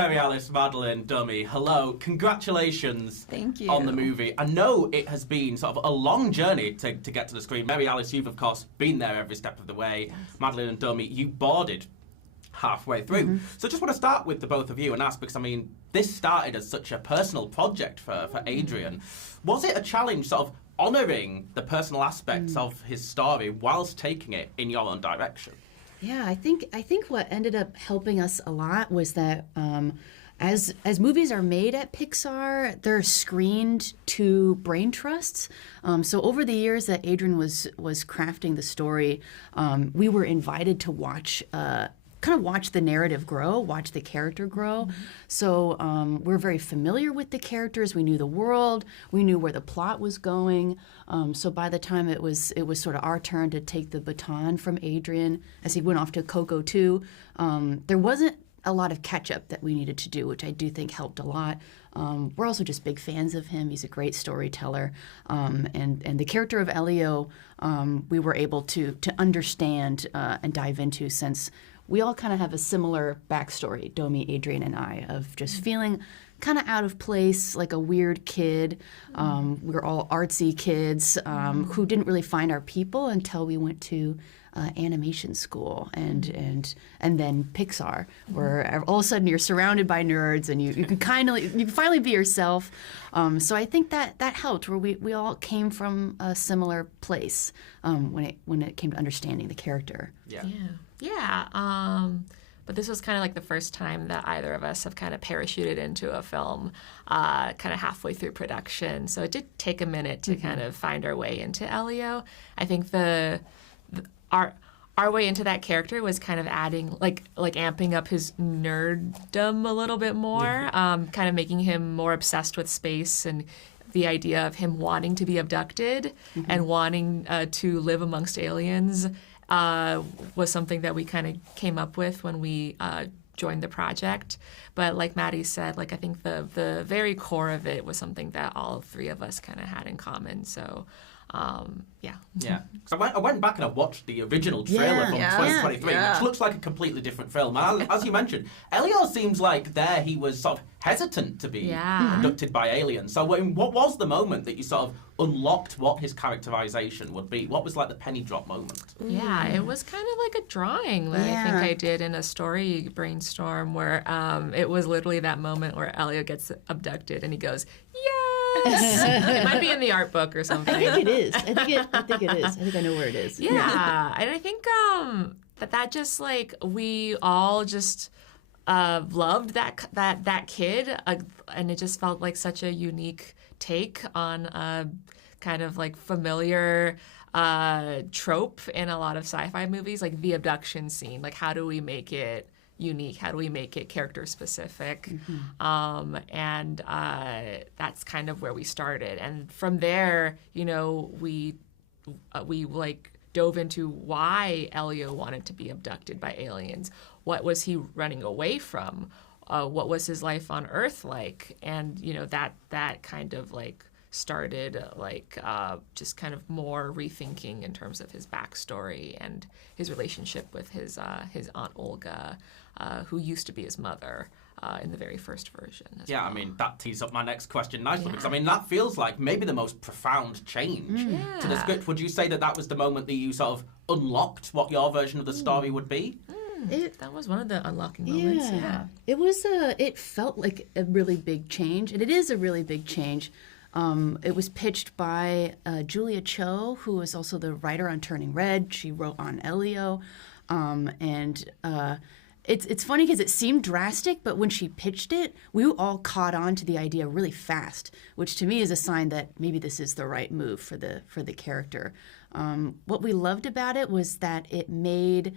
Mary Alice, Madeline, Domee, hello. Congratulations Thank you. on the movie. I know it has been sort of a long journey to get to the screen. Mary Alice, you've of course been there every step of the way. Yes. Madeline and Domee, you boarded halfway through. So just want to start with the both of you and ask, because I mean, this started as such a personal project for Adrian. Was it a challenge sort of honouring the personal aspects of his story whilst taking it in your own direction? Yeah, I think what ended up helping us a lot was that as movies are made at Pixar, they're screened to brain trusts. So over the years that Adrian was crafting the story, we were invited to watch the narrative grow, watch the character grow. So we're very familiar with the characters. We knew the world. We knew where the plot was going. So by the time it was sort of our turn to take the baton from Adrian as he went off to Coco 2, there wasn't a lot of catch-up that we needed to do, which I do think helped a lot. We're also just big fans of him. He's a great storyteller. And the character of Elio, we were able to understand and dive into, since we all kind of have a similar backstory, Domee, Adrian, and I, of just feeling kind of out of place, like a weird kid. We're all artsy kids who didn't really find our people until we went to animation school and then Pixar, where all of a sudden you're surrounded by nerds and you can finally be yourself. So I think that helped, where we all came from a similar place when it came to understanding the character. But this was kind of like the first time that either of us have kind of parachuted into a film kind of halfway through production. So it did take a minute to kind of find our way into Elio. I think our way into that character was kind of adding, like amping up his nerddom a little bit more, kind of making him more obsessed with space and the idea of him wanting to be abducted and wanting to live amongst aliens was something that we kind of came up with when we joined the project. But like Maddie said, like I think the very core of it was something that all three of us kind of had in common. So Yeah. So I went back and I watched the original trailer from 2023, which looks like a completely different film. And as you mentioned, Elio seems like there he was sort of hesitant to be abducted by aliens. So what was the moment that you sort of unlocked what his characterization would be? What was like the penny drop moment? Yeah, it was kind of like a drawing that I think I did in a story brainstorm where it was literally that moment where Elio gets abducted and he goes, yes! It might be in the art book or something. I think it is. I think it is. I think I know where it is. Yeah, and I think that just like we all just loved that kid, and it just felt like such a unique take on a kind of like familiar trope in a lot of sci-fi movies, like the abduction scene. Like, how do we make it unique? How do we make it character specific? And that's kind of where we started. And from there, you know, we like dove into why Elio wanted to be abducted by aliens. What was he running away from? What was his life on Earth like? And, you know, that kind of like started like just kind of more rethinking in terms of his backstory and his relationship with his Aunt Olga, who used to be his mother in the very first version. Yeah, I mean, that tees up my next question nicely, because I mean, that feels like maybe the most profound change to the script. Would you say that was the moment that you sort of unlocked what your version of the story would be? That was one of the unlocking moments. Yeah. It was it felt like a really big change, and it is a really big change. It was pitched by Julia Cho, who is also the writer on Turning Red. She wrote on Elio, and it's funny because it seemed drastic, but when she pitched it, we all caught on to the idea really fast, which to me is a sign that maybe this is the right move for the character. What we loved about it was that it made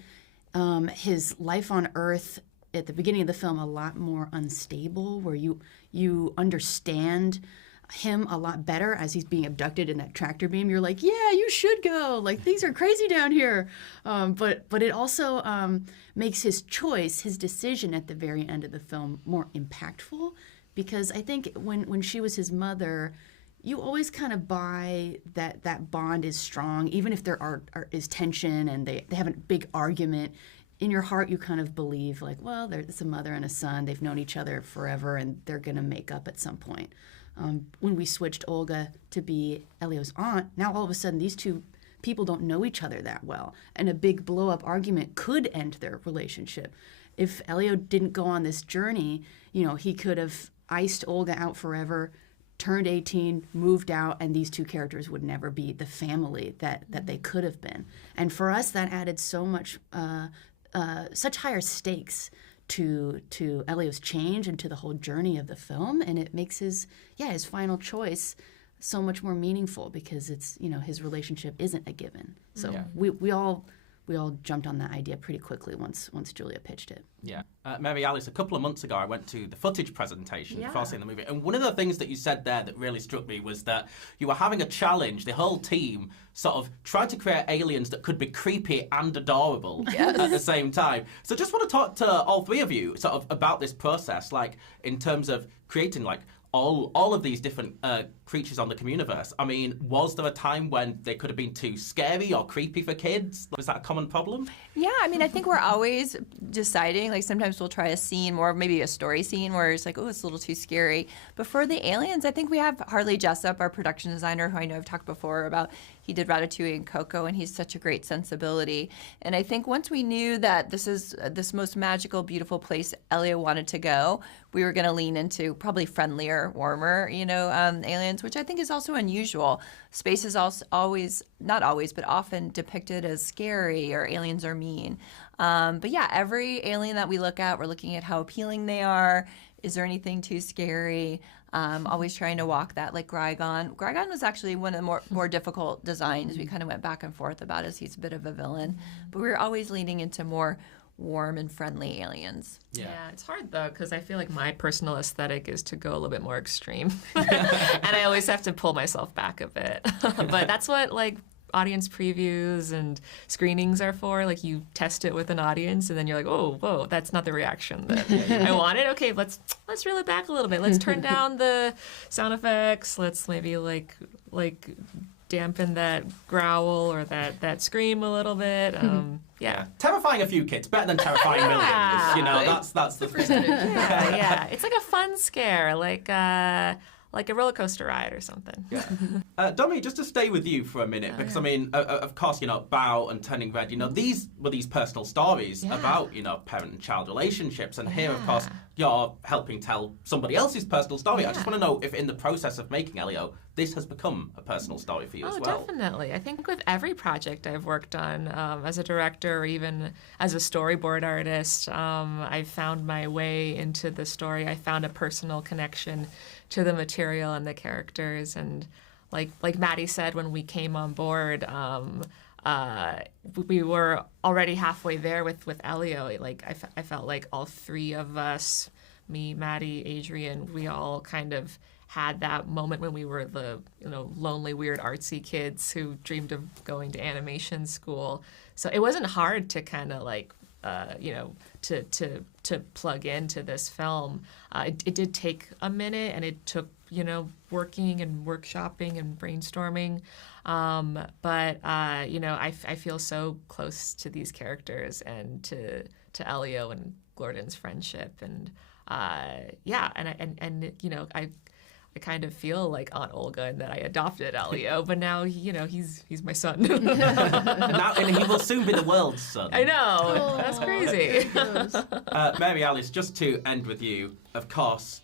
his life on Earth at the beginning of the film a lot more unstable, where you understand him a lot better as he's being abducted in that tractor beam. You're like, yeah, you should go. Like, things are crazy down here. But it also makes his choice, his decision at the very end of the film more impactful, because I think when she was his mother, you always kind of buy that bond is strong, even if there is tension and they have a big argument. in your heart you kind of believe like, well, it's a mother and a son. They've known each other forever, and they're going to make up at some point. When we switched Olga to be Elio's aunt, now all of a sudden these two people don't know each other that well, and a big blow-up argument could end their relationship. If Elio didn't go on this journey, he could have iced Olga out forever, turned 18, moved out, and these two characters would never be the family that they could have been. And for us, that added so much, such higher stakes to Elio's change and to the whole journey of the film, and it makes his final choice so much more meaningful because it's his relationship isn't a given. So we all jumped on that idea pretty quickly once Julia pitched it. Yeah. Mary Alice, a couple of months ago, I went to the footage presentation before seeing the movie. And one of the things that you said there that really struck me was that you were having a challenge. The whole team sort of tried to create aliens that could be creepy and adorable at the same time. So just want to talk to all three of you sort of about this process, like in terms of creating like all of these different creatures on the Communiverse. I mean, was there a time when they could have been too scary or creepy for kids? Was that a common problem? Yeah, I mean, I think we're always deciding, like sometimes we'll try a scene, more maybe a story scene where it's like, oh, it's a little too scary. But for the aliens, I think we have Harley Jessup, our production designer, who I know I've talked before about. He did Ratatouille and Coco, and he's such a great sensibility. And I think once we knew that this is this most magical, beautiful place Elio wanted to go, we were going to lean into probably friendlier, warmer, aliens, which I think is also unusual. Space is also always, not always, but often depicted as scary or aliens are mean. But yeah, every alien that we look at, we're looking at how appealing they are. Is there anything too scary? Always trying to walk that, like Grygon. Grygon was actually one of the more difficult designs. We kind of went back and forth about as he's a bit of a villain. But we were always leaning into more warm and friendly aliens. Yeah, it's hard though, because I feel like my personal aesthetic is to go a little bit more extreme. And I always have to pull myself back a bit. But that's what like audience previews and screenings are for. Like you test it with an audience and then you're like, oh, whoa, that's not the reaction that I wanted. Okay, let's reel it back a little bit. Let's turn down the sound effects. Let's maybe like dampen that growl or that scream a little bit. Yeah. Terrifying a few kids, better than terrifying millions. That's the thing. Yeah. It's like a fun scare, like a roller coaster ride or something. Yeah. Domee, just to stay with you for a minute, because I mean, of course, Bao and Turning Red, these were these personal stories about, parent and child relationships. And here, of course, you're helping tell somebody else's personal story. I just want to know if in the process of making Elio, this has become a personal story for you as well. Oh, definitely. I think with every project I've worked on, as a director or even as a storyboard artist, I've found my way into the story. I found a personal connection to the material and the characters. And like Maddie said when we came on board, we were already halfway there with Elio. Like I felt like all three of us, me, Maddie, Adrian, we all kind of had that moment when we were the lonely, weird, artsy kids who dreamed of going to animation school. So it wasn't hard to kind of to plug into this film. It did take a minute, and it took working and workshopping and brainstorming. But I feel so close to these characters and to Elio and Gordon's friendship, and I kind of feel like Aunt Olga in that I adopted Elio, but now he's my son. and he will soon be the world's son. I know. That's crazy. Mary Alice, just to end with you, of course,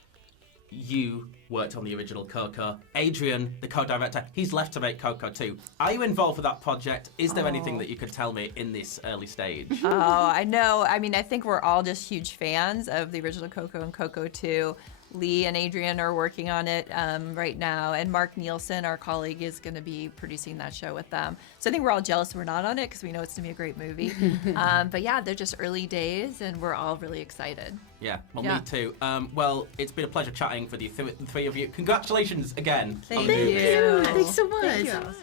you worked on the original Coco. Adrian, the co-director, he's left to make Coco too. Are you involved with that project? Is there anything that you could tell me in this early stage? Oh, I know. I mean, I think we're all just huge fans of the original Coco and Coco 2. Lee and Adrian are working on it right now, and Mark Nielsen, our colleague, is going to be producing that show with them. So I think we're all jealous we're not on it because we know it's going to be a great movie. But yeah, they're just early days, and we're all really excited. Yeah, me too. Well, it's been a pleasure chatting with you, the three of you. Congratulations again. Thank you. Thanks so much. Thank you.